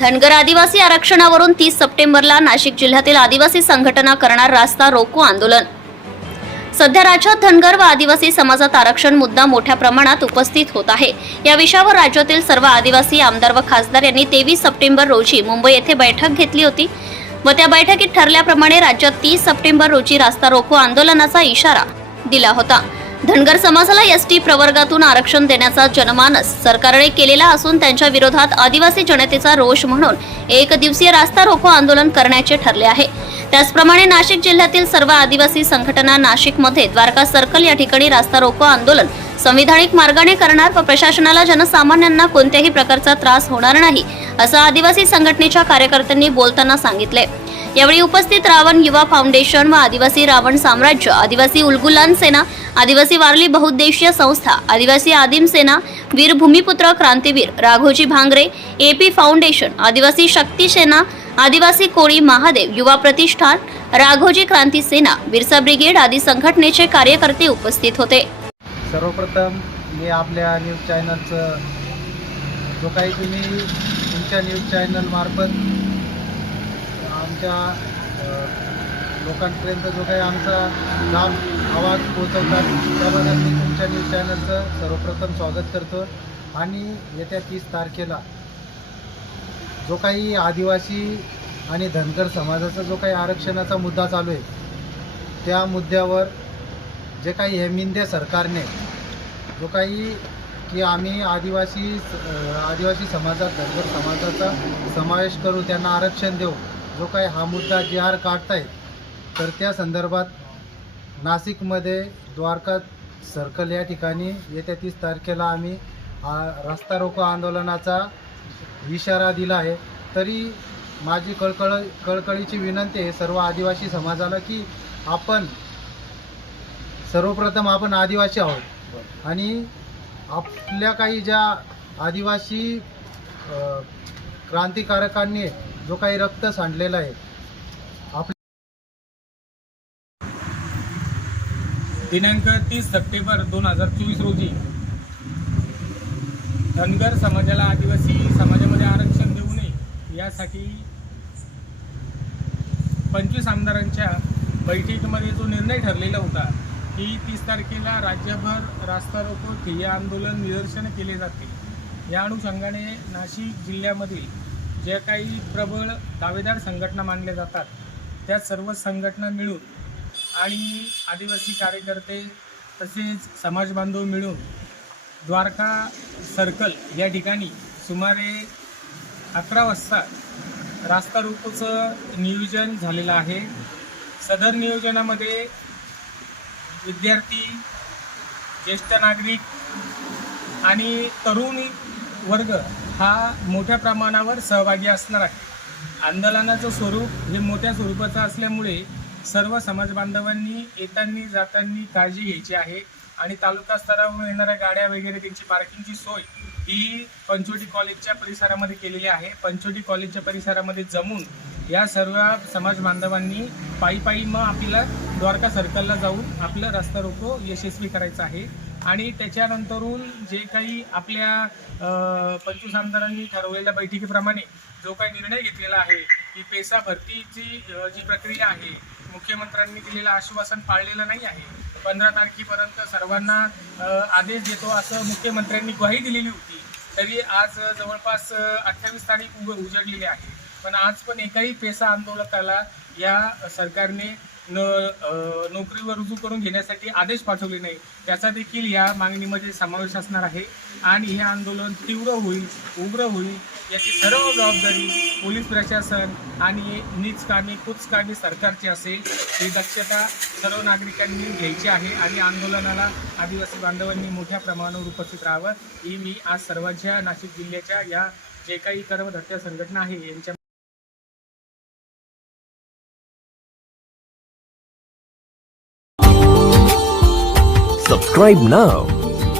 धनगर आदिवासी आरक्षणावरून तीस सप्टेंबरला नाशिक जिल्ह्यातील आदिवासी संघटना करणार रास्ता रोको आंदोलन. सध्या राज्यात धनगर व आदिवासी समाजात आरक्षण मुद्दा मोठ्या प्रमाणात उपस्थित होत आहे. या विषयावर राज्यातील सर्व आदिवासी आमदार व खासदार यांनी तेवीस सप्टेंबर रोजी मुंबई येथे बैठक घेतली होती. व त्या बैठकीत ठरल्याप्रमाणे राज्यात तीस सप्टेंबर रोजी रास्ता रोको आंदोलनाचा इशारा दिला होता. धनगर समाजाला एस टी प्रवर्गातून आरक्षण देण्याचा जनमानस सरकारने केलेला असून त्यांच्या विरोधात आदिवासी जनतेचा रोष म्हणून एक दिवसीय रास्ता रोको आंदोलन करण्याचे ठरले आहे. त्याचप्रमाणे नाशिक जिल्ह्यातील सर्व आदिवासी संघटना नाशिकमध्ये द्वारका सर्कल या ठिकाणी रास्ता रोको आंदोलन संविधानिक मार्गाने करणार व प्रशासनाला जनसामान्यांना कोणत्याही प्रकारचा त्रास होणार नाही असं आदिवासी संघटनेच्या कार्यकर्त्यांनी बोलताना सांगितले. यावेळी उपस्थित रावण युवा फाउंडेशन व आदिवासी रावण साम्राज्य आदिवासी उलगुलान सेना आदिवासी वारली बहुद्देशीय संस्था आदिवासी आदिम सेना वीर भूमिपुत्र क्रांतीवीर राघोजी भांगरे एपी फाउंडेशन आदिवासी शक्ती सेना आदिवासी कोळी महादेव युवा प्रतिष्ठान राघोजी क्रांती सेना बिरसा ब्रिगेड आदी संघटनेचे कार्यकर्ते उपस्थित होते. सर्वप्रथम मी आपल्या न्यूज चॅनलचं जो काही तुम्ही तुमच्या न्यूज चॅनलमार्फत आमच्या लोकांपर्यंत जो काही आमचा लाभ आवाज पोहोचवतात. त्याबद्दल मी तुमच्या न्यूज चॅनलचं सर्वप्रथम स्वागत करतो. आणि येत्या तीस तारखेला जो काही आदिवासी आणि धनगर समाजाचा जो काही आरक्षणाचा मुद्दा चालू आहे त्या मुद्द्यावर जे काही हेमिंदे सरकारने जो काही की आम्ही आदिवासी आदिवासी समाजात धनगर समाजाचा समावेश करू त्यांना आरक्षण देऊ जो काही हा मुद्दा जी आर काढतायत तर त्या संदर्भात नाशिकमध्ये द्वारका सर्कल या ठिकाणी येत्या तीस तारखेला आम्ही रस्ता रोको आंदोलनाचा इशारा दिला आहे. तरी माझी कळकळ कळकळीची विनंती आहे सर्व आदिवासी समाजाला की आपण सर्वप्रथम आपण आदिवासी आहोत. आणि आपल्या काही ज्या आदिवासी क्रांतिकारकांनी जो काही रक्त सांडलेला आहे दिनांक तीस सप्टेंबर दोन हजार चोवीस रोजी धनगर समाजाला आदिवासी समाजामध्ये आरक्षण देऊ नये यासाठी पंचवीस आमदारांच्या बैठकीमध्ये जो निर्णय ठरलेला होता की तीस तारखेला राज्यभर रास्ता रोको ठिय्या आंदोलन निदर्शन केले जाते. या अनुषंगाने नाशिक जिल्ह्यामधील ज्या काही प्रबळ दावेदार संघटना मानल्या जातात त्या सर्व संघटना मिळून आणि आदिवासी कार्यकर्ते तसेच समाज बांधव मिळून द्वारका सर्कल या ठिकाणी सुमारे अकरा वाजता रास्ता रोकोचं नियोजन झालेलं आहे. सदर नियोजनामध्ये विद्यार्थी ज्येष्ठ नागरिक आणि तरुणी वर्ग हा मोठ्या प्रमाणावर सहभागी असणार आहे. आंदोलनाचं स्वरूप हे मोठ्या स्वरूपाचं असल्यामुळे सर्व समाजबांधवांनी येताना जाताना काळजी घ्यायची आहे. आणि तालुका स्तरावरून येणाऱ्या गाड्या वगैरे त्यांची पार्किंगची सोय ही पंचोटी कॉलेजच्या परिसरामध्ये केलेली आहे. पंचोटी कॉलेजच्या परिसरामध्ये जमून या सर्व समाज बांधवांनी पायी पायी मग आपल्याला द्वारका सर्कलला जाऊन आपलं रस्ता रोको यशस्वी करायचं आहे. आणि त्याच्यानंतरून जे काही आपल्या पंचवीस आमदारांनी ठरवलेल्या बैठकीप्रमाणे जो काही निर्णय घेतलेला आहे की पेसा भरतीची जी प्रक्रिया आहे मुख्यमंत्र्यांनी दिलेलं आश्वासन पाळलेलं नाही आहे. पंधरा तारखेपर्यंत सर्वांना आदेश देतो असं मुख्यमंत्र्यांनी ग्वाही दिलेली होती. तरी आज जवळपास अठ्ठावीस तारीख उग उजडलेली आहे. पण आज पण एकाही पेसा आंदोलकाला या सरकारने न नोकरीवर रुजू करून घेण्यासाठी आदेश पाठवले नाही. त्याचा देखील या मागणीमध्ये समावेश असणार आहे. आणि हे आंदोलन तीव्र होईल उग्र होईल याची सर्व जबाबदारी पोलीस प्रशासन आणि नीच कुचकामी सरकारची असेल. ही दक्षता सर्व नागरिकांनी घ्यायची आहे आणि आंदोलनाला आदिवासी बांधवांनी मोठ्या प्रमाणावर उपस्थित राहावं. ही मी आज सर्वांच्या नाशिक जिल्ह्याच्या या जे काही कर्मधत्या संघटना आहे यांच्या Subscribe now.